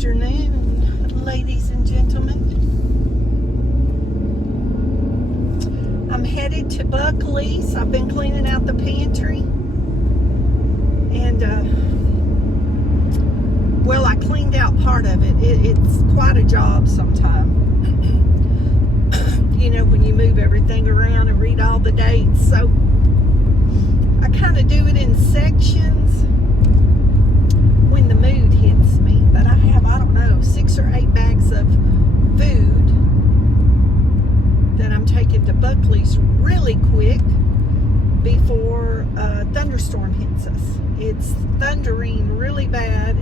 afternoon, ladies and gentlemen. I'm headed to Buckley's. I've been cleaning out the pantry. And, well, I cleaned out part of it. It's quite a job sometimes. You know, when you move everything around and read all the dates. So, I kind of do it in sections when the mood hits me. But I have, I don't know, 6 or 8 bags of food that I'm taking to Buckley's really quick before a thunderstorm hits us. It's thundering really bad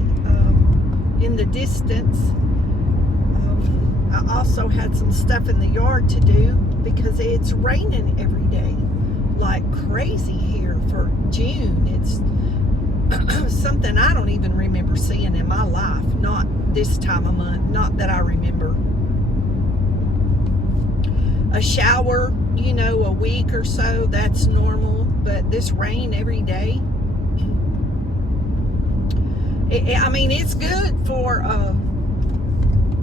in the distance. I also had some stuff in the yard to do because it's raining every day like crazy here for June. It's something I don't even remember seeing in my life. Not this time of month, not that I remember. A shower, you know, a week or so, that's normal. But this rain every day, I mean, it's good for,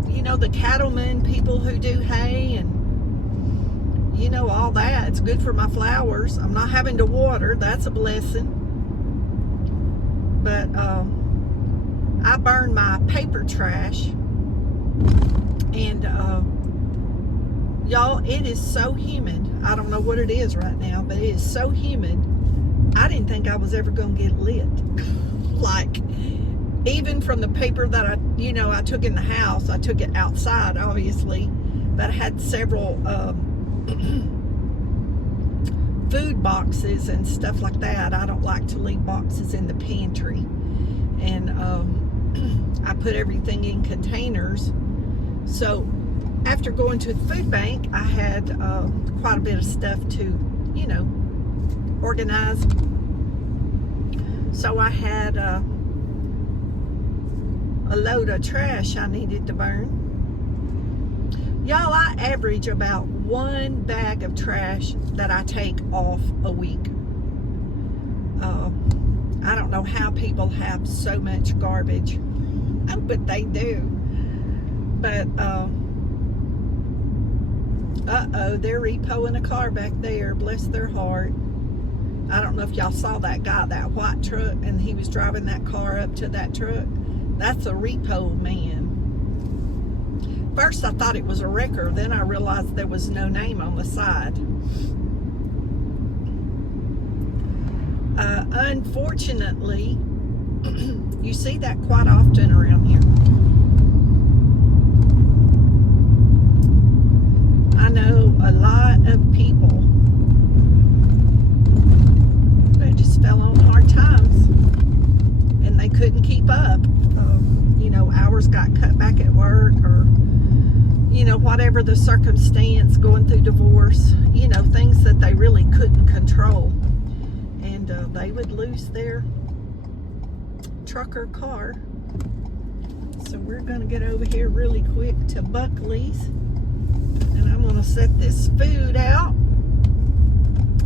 you know, the cattlemen, people who do hay and, you know, all that. It's good for my flowers. I'm not having to water. That's a blessing. But I burn my paper trash. And, y'all, it is so humid. I don't know what it is right now, but it is so humid. I didn't think I was ever going to get lit. Like, even from the paper that I took in the house, I took it outside, obviously, but I had several food boxes and stuff like that. I don't like to leave boxes in the pantry. And I put everything in containers. So after going to the food bank, I had quite a bit of stuff to, you know, organize. So I had a load of trash I needed to burn. Y'all, I average about 1 bag of trash that I take off a week. I don't know how people have so much garbage, but they do. But, uh-oh, they're repoing a car back there. Bless their heart. I don't know if y'all saw that guy, that white truck, and he was driving that car up to that truck. That's a repo man. First, I thought it was a wrecker. Then I realized there was no name on the side. Unfortunately, you see that quite often around here. I know a lot of people that just fell on hard times and they couldn't keep up. You know, hours got cut back at work, or, you know, whatever the circumstance, going through divorce, you know, things that they really couldn't control. And they would lose their truck or car. So we're going to get over here really quick to Buckley's. And I'm going to set this food out.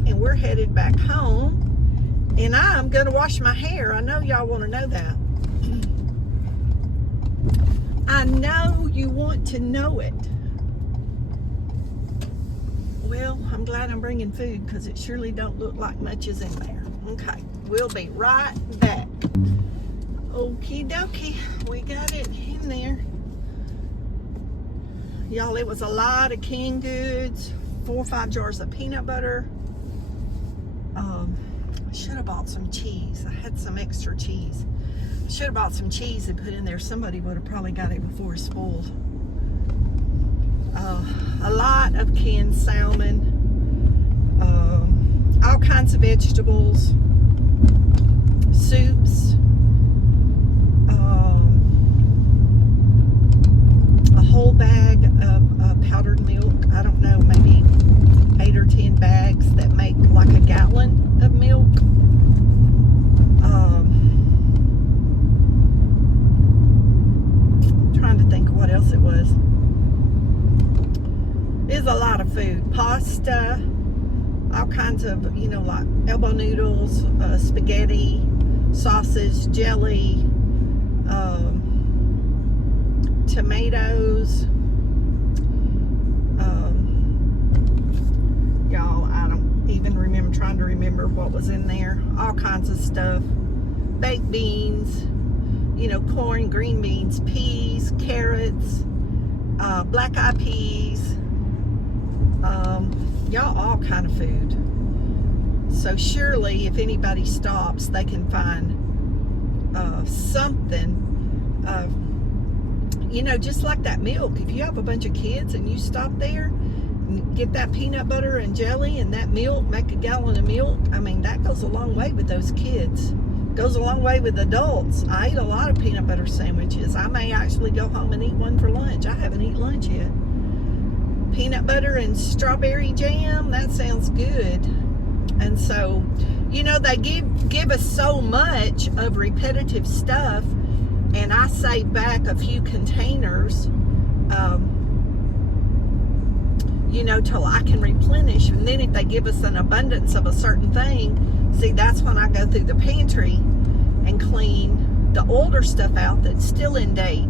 And we're headed back home. And I'm going to wash my hair. I know y'all want to know that. I know you want to know it. Well, I'm glad I'm bringing food because it surely don't look like much is in there. Okay, we'll be right back. Okie dokie, we got it in there. Y'all, it was a lot of canned goods, 4 or 5 jars of peanut butter. I should have bought some cheese. I had some extra cheese. I should have bought some cheese and put in there. Somebody would have probably got it before it spoiled. A lot of canned salmon, all kinds of vegetables, soups, a whole bag of powdered milk. I don't know, maybe 8 or 10 bags that make like a gallon of milk. Trying to think of what else it was. It's a lot of food. Pasta, all kinds of, you know, like elbow noodles, spaghetti, sausage, jelly, tomatoes, y'all, I don't even remember, trying to remember what was in there. All kinds of stuff. Baked beans, corn, green beans, peas, carrots, black-eyed peas, y'all, all kind of food. So surely if anybody stops, they can find something, just like that milk. If you have a bunch of kids and you stop there, get that peanut butter and jelly and that milk, make a gallon of milk. I mean, that goes a long way with those kids. Goes a long way with adults. I eat a lot of peanut butter sandwiches. I may actually go home and eat one for lunch. I haven't eaten lunch yet. Peanut butter and strawberry jam, that sounds good. And so, they give us so much of repetitive stuff, and I save back a few containers, till I can replenish. And then if they give us an abundance of a certain thing, see, that's when I go through the pantry and clean the older stuff out that's still in date,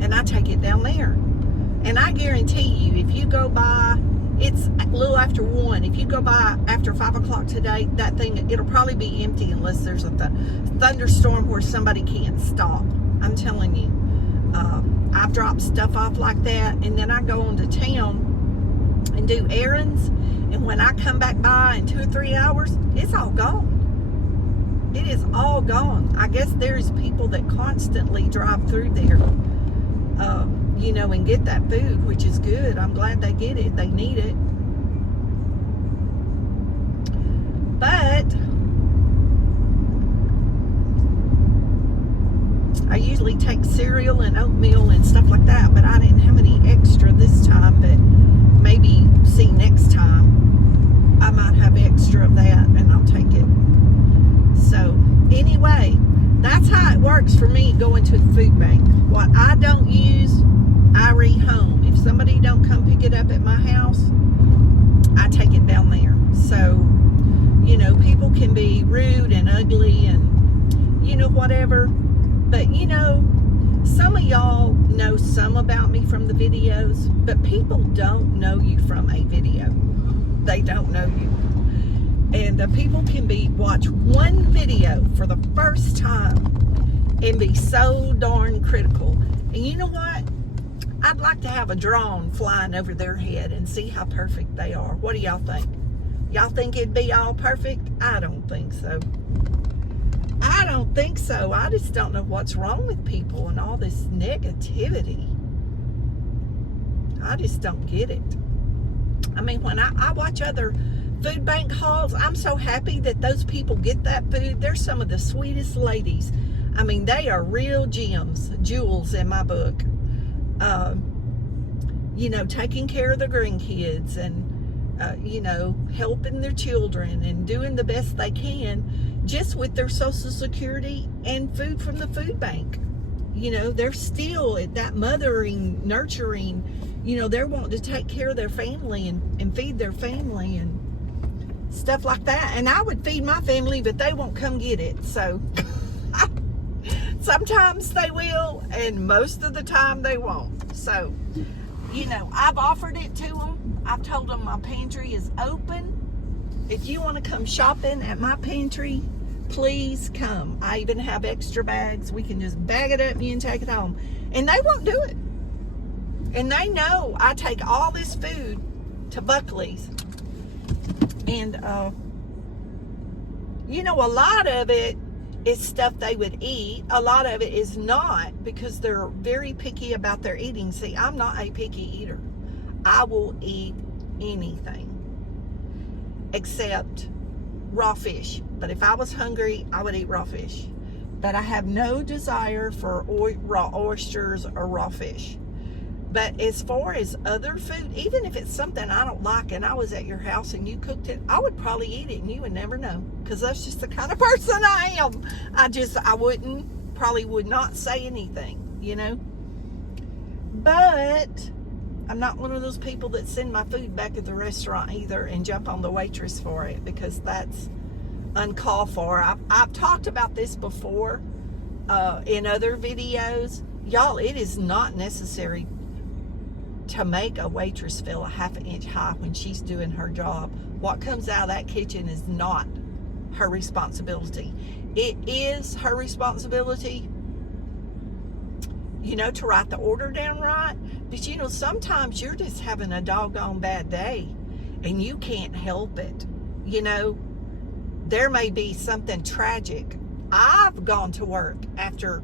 and I take it down there. And I guarantee you, if you go by, it's a little after 1. If you go by after 5 o'clock today, that thing, it'll probably be empty unless there's a thunderstorm where somebody can't stop. I'm telling you. I've dropped stuff off like that, and then I go on to town and do errands, and when I come back by in 2 or 3 hours, it's all gone. It is all gone. I guess there's people that constantly drive through there, and get that food, which is good. I'm glad they get it. They need it. But I usually take cereal and oatmeal and stuff like that, but I didn't have any extra this time. But maybe, see, next time I might have extra of that and I'll take it. So anyway, that's how it works for me going to the food bank. What I don't use, I rehome. If somebody don't come pick it up at my house, I take it down there. So, people can be rude and ugly and, whatever. But, some of y'all know some about me from the videos, but people don't know you from a video. They don't know you. And people can watch one video for the first time and be so darn critical. And you know what? I'd like to have a drone flying over their head and see how perfect they are. What do y'all think? Y'all think it'd be all perfect? I don't think so. I don't think so. I just don't know what's wrong with people and all this negativity. I just don't get it. I mean, when I watch other food bank hauls, I'm so happy that those people get that food. They're some of the sweetest ladies. I mean, they are real gems, jewels in my book. Taking care of the grandkids and, helping their children and doing the best they can just with their Social Security and food from the food bank. They're still at that mothering, nurturing, they're wanting to take care of their family and feed their family and stuff like that. And I would feed my family, but they won't come get it. So sometimes they will, and most of the time they won't. So, I've offered it to them. I've told them my pantry is open. If you want to come shopping at my pantry, please come. I even have extra bags. We can just bag it up and you can take it home. And they won't do it. And they know I take all this food to Buckley's. And, a lot of it is stuff they would eat. A lot of it is not, because they're very picky about their eating. See, I'm not a picky eater. I will eat anything except raw fish. But if I was hungry, I would eat raw fish. But I have no desire for raw oysters or raw fish. But as far as other food, even if it's something I don't like and I was at your house and you cooked it, I would probably eat it and you would never know, because that's just the kind of person I am. I probably would not say anything, But I'm not one of those people that send my food back at the restaurant either and jump on the waitress for it, because that's uncalled for. I've talked about this before in other videos, Y'all, it is not necessary to make a waitress feel a half an inch high when she's doing her job. What comes out of that kitchen is not her responsibility. It is her responsibility, to write the order down right. But sometimes you're just having a doggone bad day and you can't help it. There may be something tragic. I've gone to work after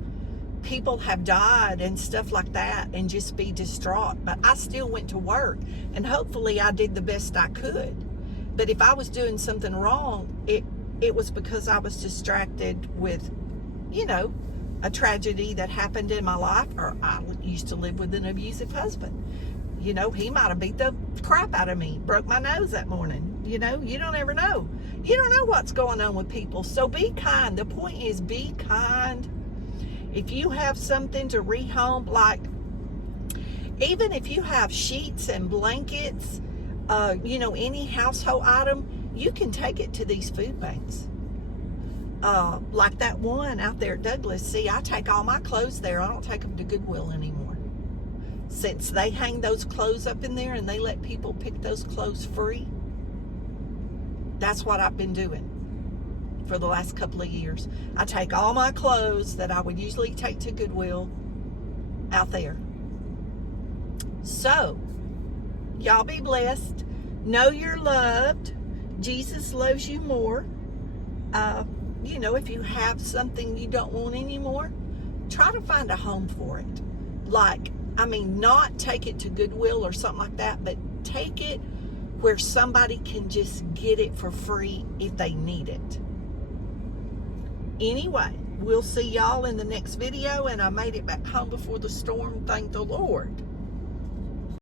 people have died and stuff like that and just be distraught, but I still went to work, and hopefully I did the best I could. But if I was doing something wrong, it was because I was distracted with a tragedy that happened in my life, or I used to live with an abusive husband. He might have beat the crap out of me, broke my nose that morning. You don't ever know. You don't know what's going on with people. So be kind. The point is, be kind. If you have something to rehome, like even if you have sheets and blankets, any household item, you can take it to these food banks. Like that one out there at Douglas. See, I take all my clothes there. I don't take them to Goodwill anymore. Since they hang those clothes up in there and they let people pick those clothes free, that's what I've been doing for the last couple of years. I take all my clothes that I would usually take to Goodwill out there. So, y'all be blessed. Know you're loved. Jesus loves you more. If you have something you don't want anymore, try to find a home for it. Not take it to Goodwill or something like that, but take it where somebody can just get it for free if they need it. Anyway, we'll see y'all in the next video, and I made it back home before the storm, thank the Lord.